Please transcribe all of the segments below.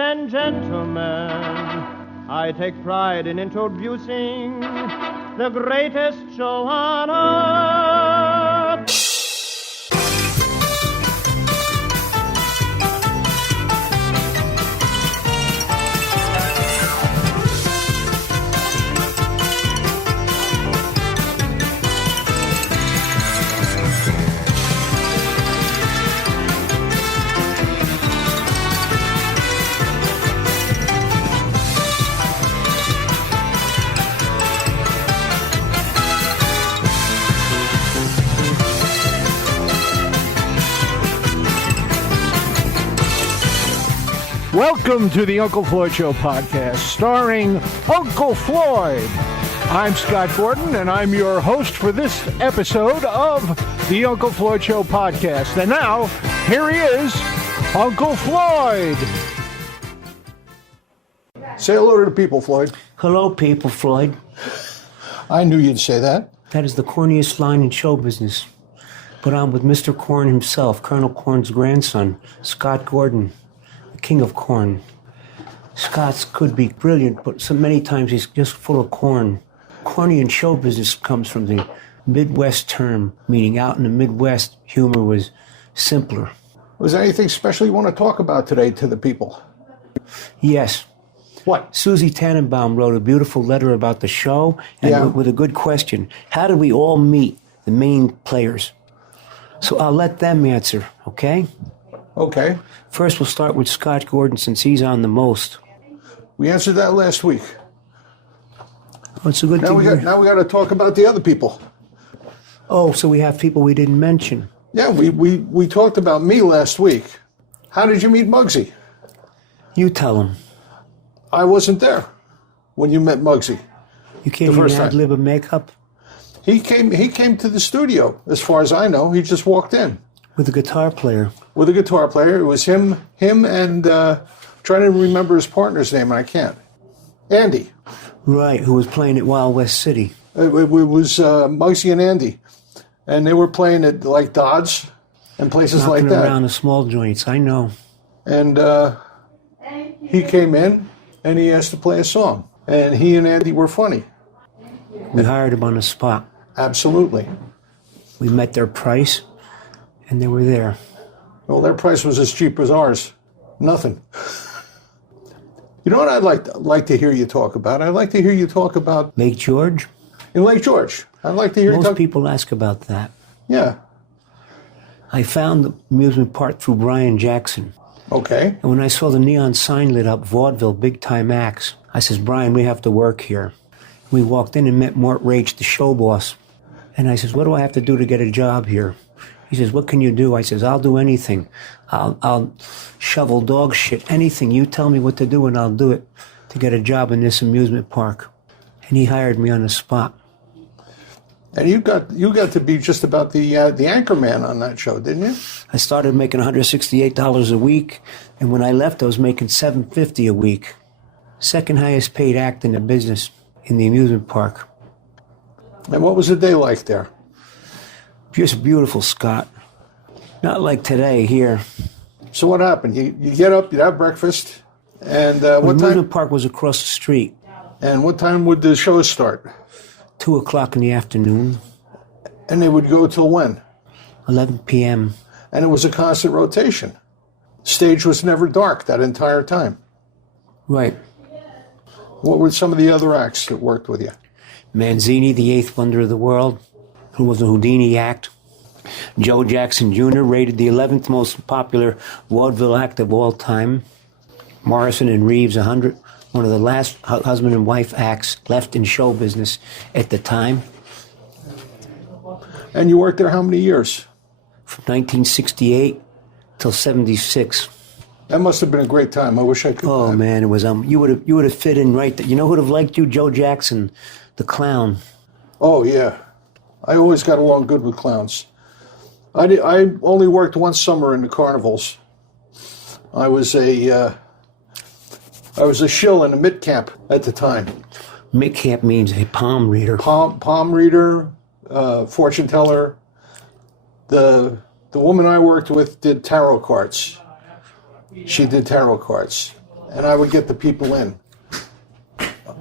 and gentlemen, I take pride in introducing the greatest show on earth. Welcome to the Uncle Floyd Show podcast, starring Uncle Floyd. I'm Scott Gordon, and I'm your host for this episode of the Uncle Floyd Show podcast. And now, here he is, Uncle Floyd. Say hello to the people, Floyd. Hello, people, Floyd. I knew you'd say that. That is the corniest line in show business. But I'm with Mr. Corn himself, Colonel Corn's grandson, Scott Gordon. King of corn. Scott's could be brilliant, but so many times he's just full of corn. Corny in show business comes from the Midwest term, meaning out in the Midwest, humor was simpler. Was there anything special you want to talk about today to the people? Yes. What? Susie Tannenbaum wrote a beautiful letter about the show, and with a good question. How did we all meet the main players? So I'll let them answer, okay? Okay. First, we'll start with Scott Gordon, since he's on the most. We answered that last week. Oh, it's a good Now thing. we got to talk about the other people. Oh, so we have people we didn't mention. Yeah, we talked about me last week. How did you meet Muggsy? You tell him. I wasn't there when you met Muggsy. You can't The even first time. ad-lib a makeup He came to the studio, as far as I know. He just walked in. with a guitar player. With a guitar player. It was him and trying to remember his partner's name, and I can't. Andy. Right, who was playing at Wild West City. It was Muggsy and Andy. And they were playing at like Dodds and places like Knocking that. around the small joints, I know. And he came in and he asked to play a song. And he and Andy were funny. We hired him on the spot. Absolutely. We met their price, and they were there. Well, their price was as cheap as ours. Nothing. You know what I'd like to hear you talk about? I'd like to hear you talk about Lake George? in Lake George. I'd like to hear you Most talk. people ask about that. Yeah. I found the amusement park through Brian Jackson. Okay. And when I saw the neon sign lit up, Vaudeville, big time acts, I says, Brian, we have to work here. We walked in and met Mort Rage, the show boss. And I says, what do I have to do to get a job here? He says, what can you do? I says, I'll do anything. I'll shovel dog shit, anything. You tell me what to do and I'll do it to get a job in this amusement park. And he hired me on the spot. And you got to be just about the anchor man on that show, didn't you? I started making $168 a week, and when I left, I was making $750 a week. Second highest paid act in the business in the amusement park. And what was the day like there? Just beautiful, Scott. Not like today here. So what happened? You get up, you have breakfast, and The what amusement time? park was across the street. And what time would the show start? 2 o'clock in the afternoon, And they would go till when? 11 p.m. And it was a constant rotation. Stage was never dark that entire time. Right. What were some of the other acts that worked with you? Manzini, the eighth wonder of the world, who was a Houdini act. Joe Jackson Jr., rated the 11th most popular vaudeville act of all time. Morrison and Reeves, 100, one of the last husband and wife acts left in show business at the time. And you worked there how many years? From 1968 till 76. That must have been a great time. I wish I could. Oh man, it was you would have fit in right there. You know who'd have liked you? Joe Jackson, the clown. Oh yeah, I always got along good with clowns. I only worked one summer in the Carnivals. I was a shill in a mid camp at the time. Mid camp means a palm reader. Palm reader, fortune teller. The woman I worked with did tarot cards. She did tarot cards. and I would get the people in.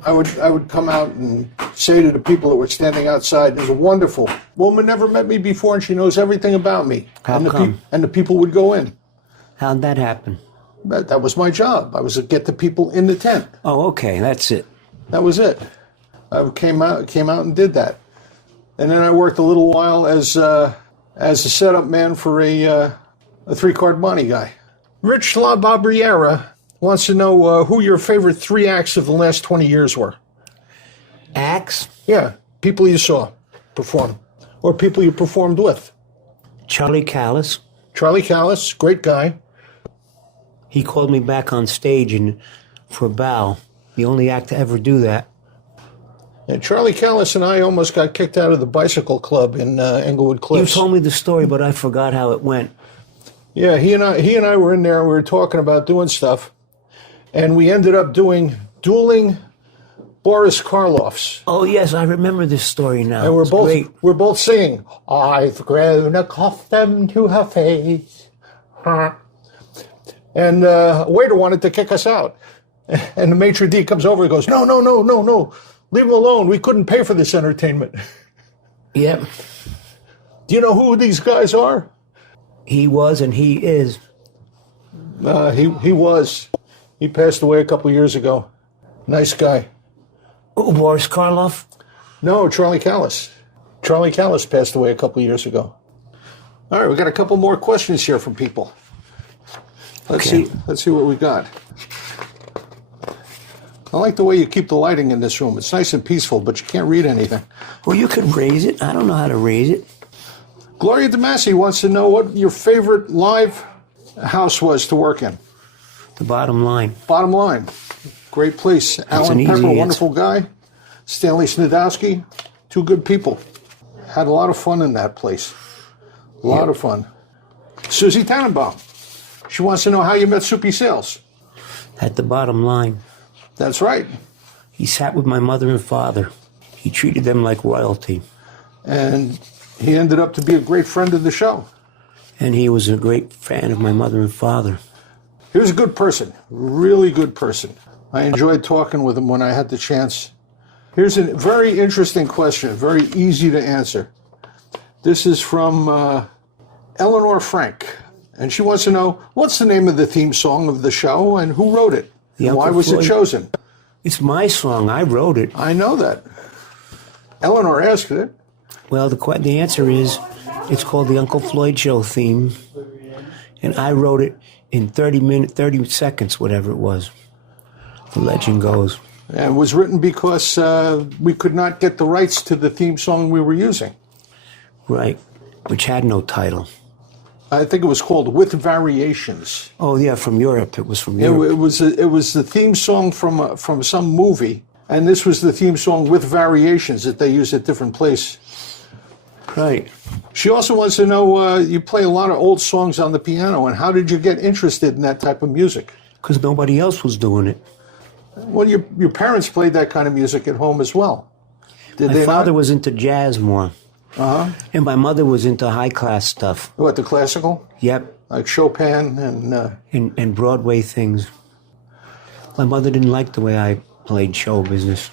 I would come out and say to the people that were standing outside, "There's a wonderful woman, never met me before, and she knows everything about me." How and come? And the people would go in. How'd that happen? That was my job. I was to get the people in the tent. Oh, okay, that's it. That was it. I came out and did that, and then I worked a little while as a setup man for a 3-card Monte guy. Rich La Barriera wants to know who your favorite 3 acts of the last 20 years were. Acts? Yeah, people you saw perform, or people you performed with. Charlie Callis. Charlie Callis, great guy. He called me back on stage for a bow. The only act to ever do that. And Charlie Callis and I almost got kicked out of the bicycle club in Englewood Cliffs. You told me the story, but I forgot how it went. Yeah, he and I were in there and we were talking about doing stuff, and we ended up doing dueling Boris Karloffs. Oh yes, I remember this story now. And It's we're both singing, "I've grown accustomed to her face." And a waiter wanted to kick us out. And the maitre d' comes over and goes, no, leave him alone. We couldn't pay for this entertainment. Yep. Do you know who these guys are? He was and he is. He was. He passed away a couple years ago. Nice guy. Oh, Boris Karloff? No, Charlie Callis. Charlie Callis passed away a couple years ago. All right, we got a couple more questions here from people. Let's see what we got. I like the way you keep the lighting in this room. It's nice and peaceful, but you can't read anything. Well, you could raise it. I don't know how to raise it. Gloria DeMasi wants to know what your favorite live house was to work in. The Bottom Line. Bottom Line. Great place. Alan Pepper, wonderful guy. Stanley Snidowski, 2 good people. Had a lot of fun in that place. A lot of fun. Susie Tannenbaum. She wants to know how you met Soupy Sales. At the Bottom Line. That's right. He sat with my mother and father. He treated them like royalty. And he ended up to be a great friend of the show. And he was a great fan of my mother and father. He was a good person, really good person. I enjoyed talking with him when I had the chance. Here's a very interesting question, very easy to answer. This is from Eleanor Frank. And she wants to know, what's the name of the theme song of the show and who wrote it? And why was it chosen? It's my song. I wrote it. I know that. Eleanor asked it. Well, the answer is, it's called the Uncle Floyd Show theme. And I wrote it in 30 seconds, whatever it was. The legend goes. And it was written because we could not get the rights to the theme song we were using. Right, which had no title. I think it was called With Variations. Oh yeah, from Europe. It was from Europe. It was the theme song from some movie, and this was the theme song With Variations that they use at different places. Right. She also wants to know, you play a lot of old songs on the piano, and how did you get interested in that type of music? Because nobody else was doing it. Well, your parents played that kind of music at home as well. Did My father was into jazz more. Uh-huh. And my mother was into high-class stuff. What, the classical? Yep. Like Chopin and Broadway things. My mother didn't like the way I played show business.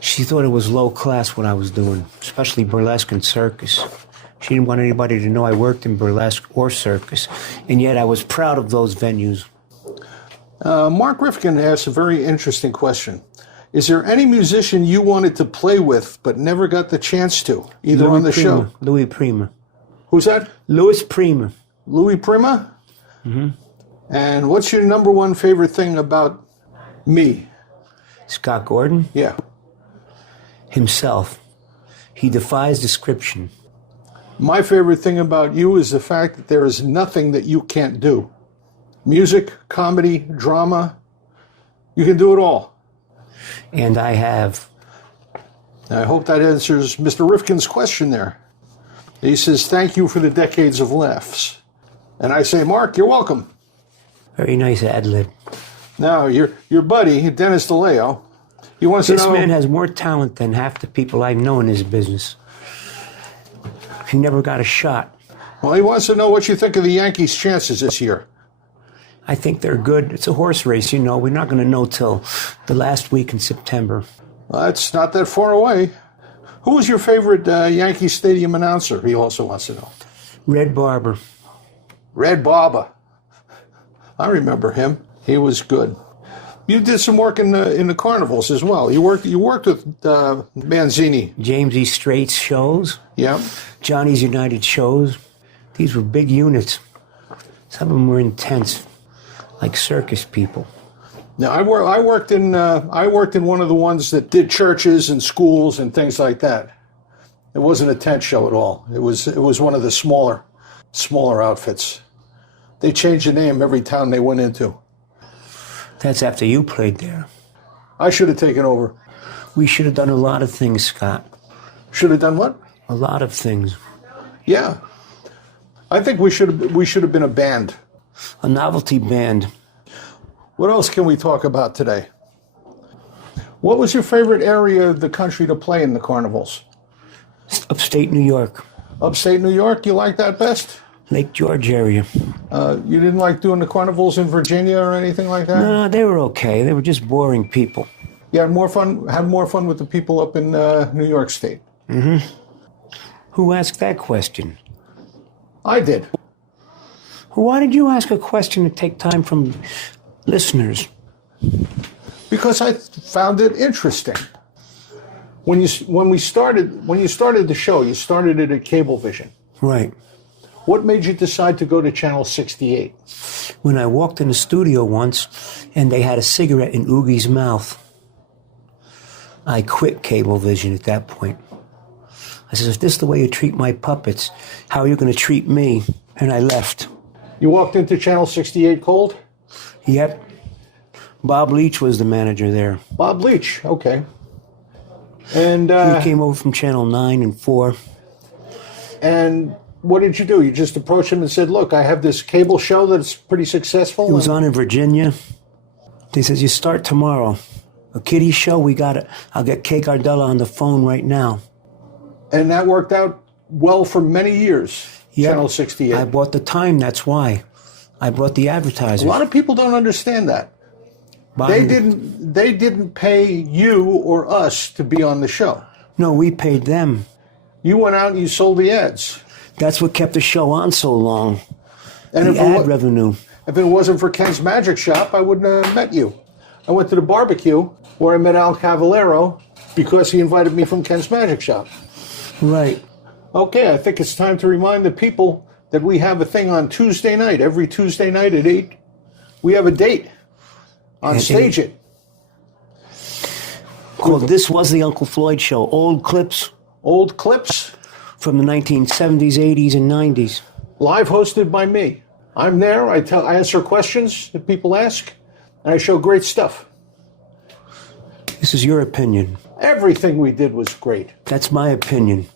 She thought it was low class what I was doing, especially burlesque and circus. She didn't want anybody to know I worked in burlesque or circus, and yet I was proud of those venues. Mark Rifkin asked a very interesting question. Is there any musician you wanted to play with but never got the chance to, either on the show? Louis Prima. Who's that? Louis Prima. Louis Prima? Mm-hmm. And what's your number one favorite thing about me? Scott Gordon? Yeah. Himself. He defies description. My favorite thing about you is the fact that there is nothing that you can't do. Music, comedy, drama, you can do it all. And I have. I hope that answers Mr. Rifkin's question there. He says, thank you for the decades of laughs. And I say, Mark, you're welcome. Very nice ad-lib. Now, your buddy, Dennis DeLeo, he wants to know... This man has more talent than half the people I know in this business. He never got a shot. Well, he wants to know what you think of the Yankees' chances this year. I think they're good. It's a horse race, you know. We're not going to know till the last week in September. It's not that far away. Who was your favorite Yankee Stadium announcer? He also wants to know. Red Barber. Red Barber. I remember him. He was good. You did some work in the Carnivals as well. You worked with Manzini. James E. Straight's shows. Yeah. Johnny's United shows. These were big units. Some of them were intense, like circus people. Now I worked in one of the ones that did churches and schools and things like that. It wasn't a tent show at all. It was one of the smaller outfits. They changed the name every town they went into. That's after you played there. I should have taken over. We should have done a lot of things, Scott. Should have done what? A lot of things. Yeah. I think we should have been a band. A novelty band. What else can we talk about today? What was your favorite area of the country to play in the Carnivals? Upstate New York. Upstate New York, you like that best? Lake George area. You didn't like doing the Carnivals in Virginia or anything like that? No, they were okay. They were just boring people. You had more fun with the people up in New York State. Mm-hmm. Who asked that question? I did. Why did you ask a question to take time from listeners? Because I found it interesting. When you started the show, you started it at Cablevision. Right. What made you decide to go to Channel 68? When I walked in the studio once and they had a cigarette in Oogie's mouth, I quit Cablevision at that point. I said, if this is the way you treat my puppets, how are you going to treat me? And I left. You walked into Channel 68 cold? Yep. Bob Leach was the manager there. Bob Leach, okay. And he came over from Channel 9 and 4. And what did you do? You just approached him and said, look, I have this cable show that's pretty successful. It was on in Virginia. They said, you start tomorrow. A kiddie show, we got it. I'll get Kay Gardella on the phone right now. And that worked out well for many years, yep. Channel 68. I bought the time, that's why. I brought the advertisers. A lot of people don't understand that. They didn't pay you or us to be on the show. No, we paid them. You went out and you sold the ads. That's what kept the show on so long. And the ad revenue. If it wasn't for Ken's Magic Shop, I wouldn't have met you. I went to the barbecue where I met Al Cavallero because he invited me from Ken's Magic Shop. Right. Okay, I think it's time to remind the people that we have a thing on Tuesday night. Every Tuesday night at 8, we have a date on Stage It. Called This Was the Uncle Floyd Show. Old clips. Old clips. From the 1970s, 80s, and 90s. Live hosted by me. I'm there. I answer questions that people ask, and I show great stuff. This is your opinion. Everything we did was great. That's my opinion.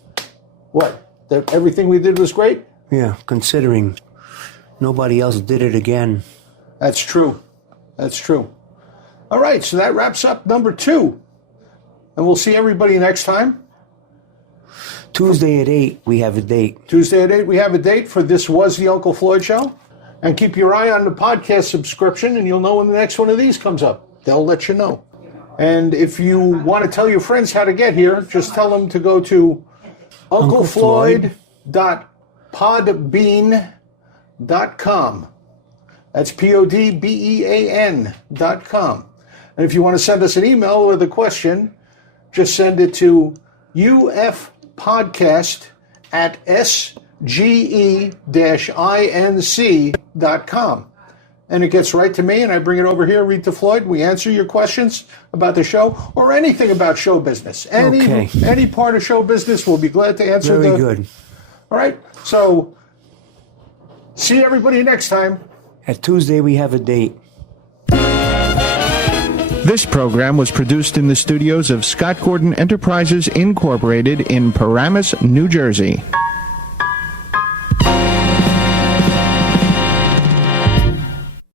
What? That everything we did was great? Yeah, considering nobody else did it again. That's true. That's true. All right, so that wraps up number 2. And we'll see everybody next time. Tuesday at 8, we have a date. Tuesday at 8, we have a date for This Was the Uncle Floyd Show. And keep your eye on the podcast subscription, and you'll know when the next one of these comes up. They'll let you know. And if you want to tell your friends how to get here, just tell them to go to unclefloyd.podbean.com. That's PODBEAN.com. And if you want to send us an email with a question, just send it to ufpodcast@sge-inc.com. And it gets right to me, and I bring it over here, read to Floyd. We answer your questions about the show or anything about show business. Any part of show business, we'll be glad to answer. Very good. All right. So, see everybody next time. At Tuesday, we have a date. This program was produced in the studios of Scott Gordon Enterprises, Incorporated in Paramus, New Jersey.